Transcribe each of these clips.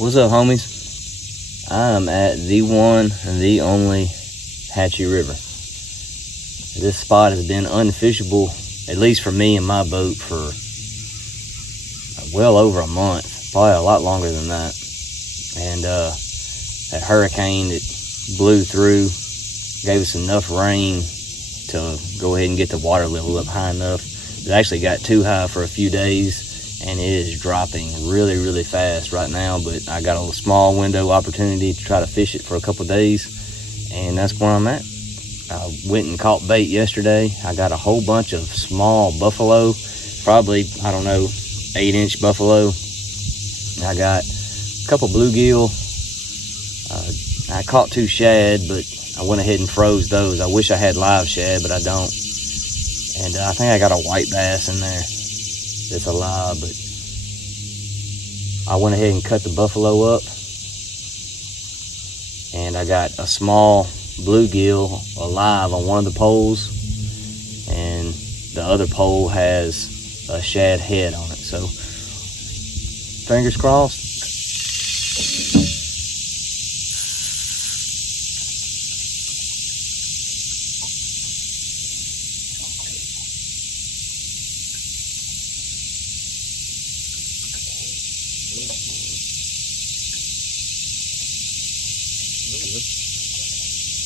What's up, homies? I'm at the one and the only Hatchie River. This spot has been unfishable, at least for me and my boat, for well over a month, probably a lot longer than that. And that hurricane that blew through gave us enough rain to go ahead and get the water level up high enough. It actually got too high for a few days, and it is dropping really fast right now, but I got a small window opportunity to try to fish it for a couple days, and that's where I'm at. I went and caught bait yesterday. I got a whole bunch of small buffalo, probably, I don't know, 8-inch buffalo. I got a couple bluegill. I caught 2 shad, but I went ahead and froze those. I wish I had live shad, but I don't. And I think I got a white bass in there that's alive, but I went ahead and cut the buffalo up, and I got a small bluegill alive on one of the poles, and the other pole has a shad head on it. So fingers crossed.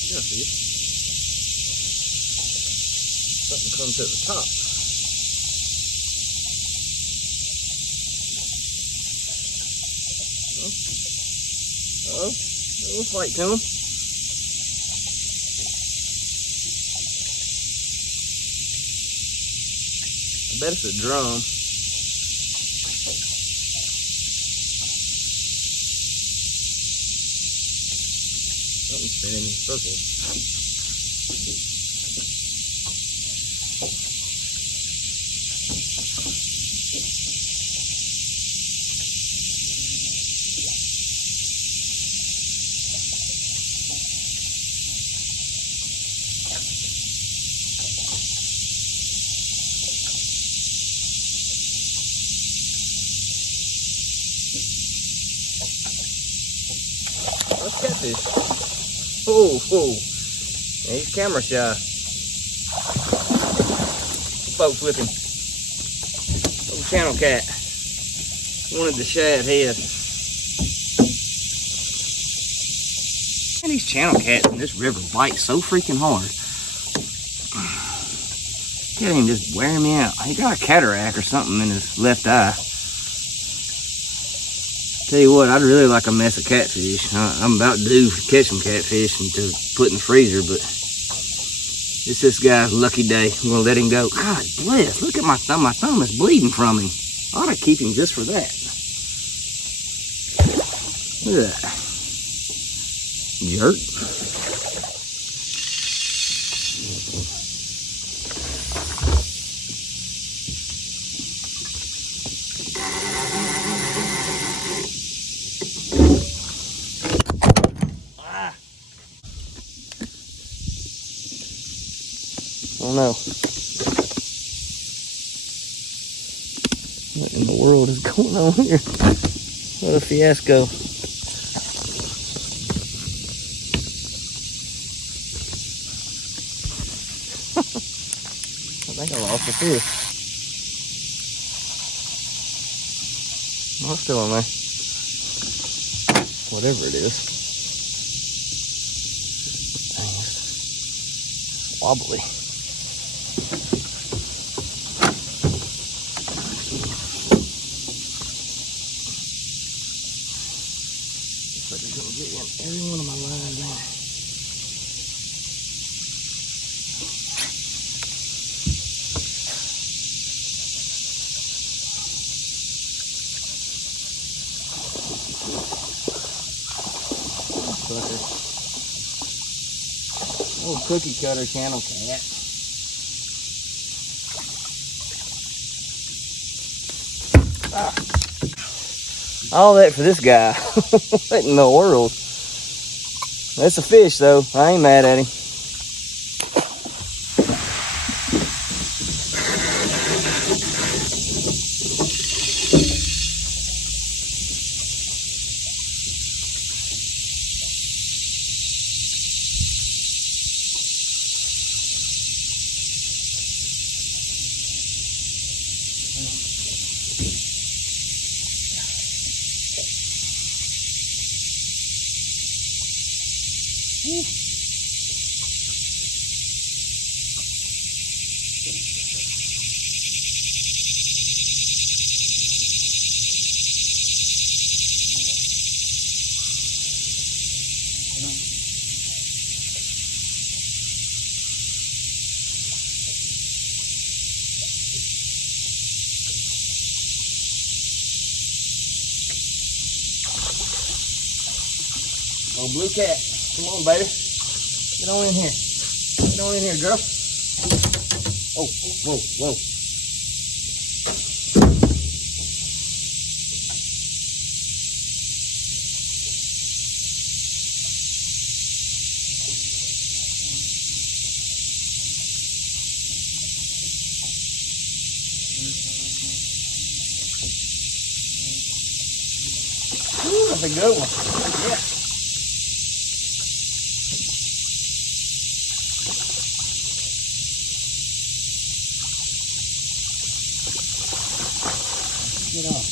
Yeah, see it. Something comes at the top. Oh, we'll fight to him. I bet it's a drum. Something's spinning in circles. That's catfish. Oh, yeah, he's camera shy. Folks with him. Little channel cat. Wanted the shad head. And these channel cats in this river bite so freaking hard. Can't even just wear me out. He got a cataract or something in his left eye. Tell you what, I'd really like a mess of catfish. I'm about due to catch some catfish and to put in the freezer, but it's this guy's lucky day. I'm gonna let him go. God bless, look at my thumb. My thumb is bleeding from him. I ought to keep him just for that. Look at that. Jerk. I don't know. What in the world is going on here? What a fiasco. I think I lost the fish. Oh, it's still on there. Whatever it is. Dang, it's wobbly. Get in every one of my lines in. Sucker. Old cookie cutter channel cat. Ah. All that for this guy. What in the world? That's a fish, though. I ain't mad at him. Oh, blue cat. Come on, baby. Get on in here. Get on in here, girl. Oh, whoa, whoa. Ooh, that's a good one. Yeah. Get on.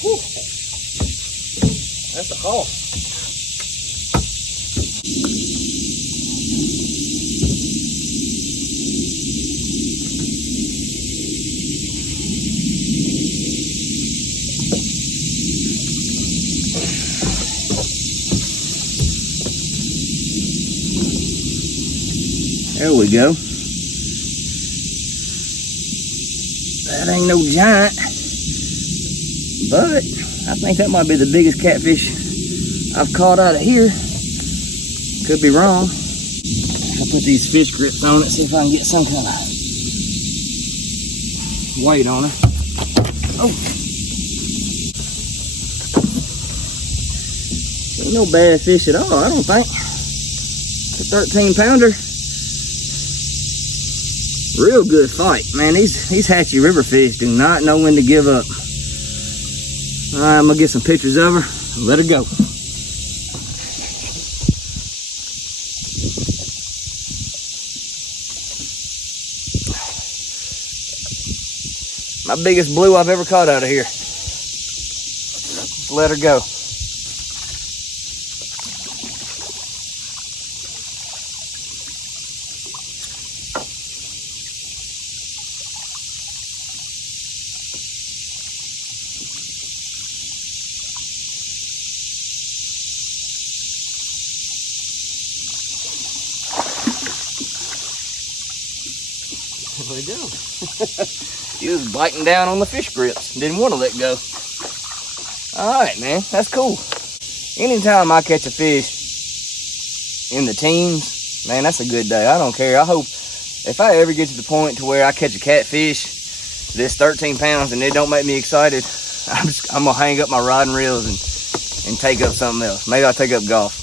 Whew. That's a haul. There we go. That ain't no giant, but I think that might be the biggest catfish I've caught out of here. Could be wrong. I'll put these fish grips on it, see if I can get some kind of weight on her. Oh. Ain't no bad fish at all, I don't think. It's a 13-pounder. Real good fight, man. These Hatchie River fish do not know when to give up. All right, I'm gonna get some pictures of her and let her go. My biggest blue I've ever caught out of here. Just let her go. There we go. He was biting down on the fish grips. Didn't want to let go. Alright, man. That's cool. Anytime I catch a fish in the teens, man, that's a good day. I don't care. I hope if I ever get to the point to where I catch a catfish that's 13 pounds and it don't make me excited, I'm going to hang up my rod and reels and take up something else. Maybe I'll take up golf.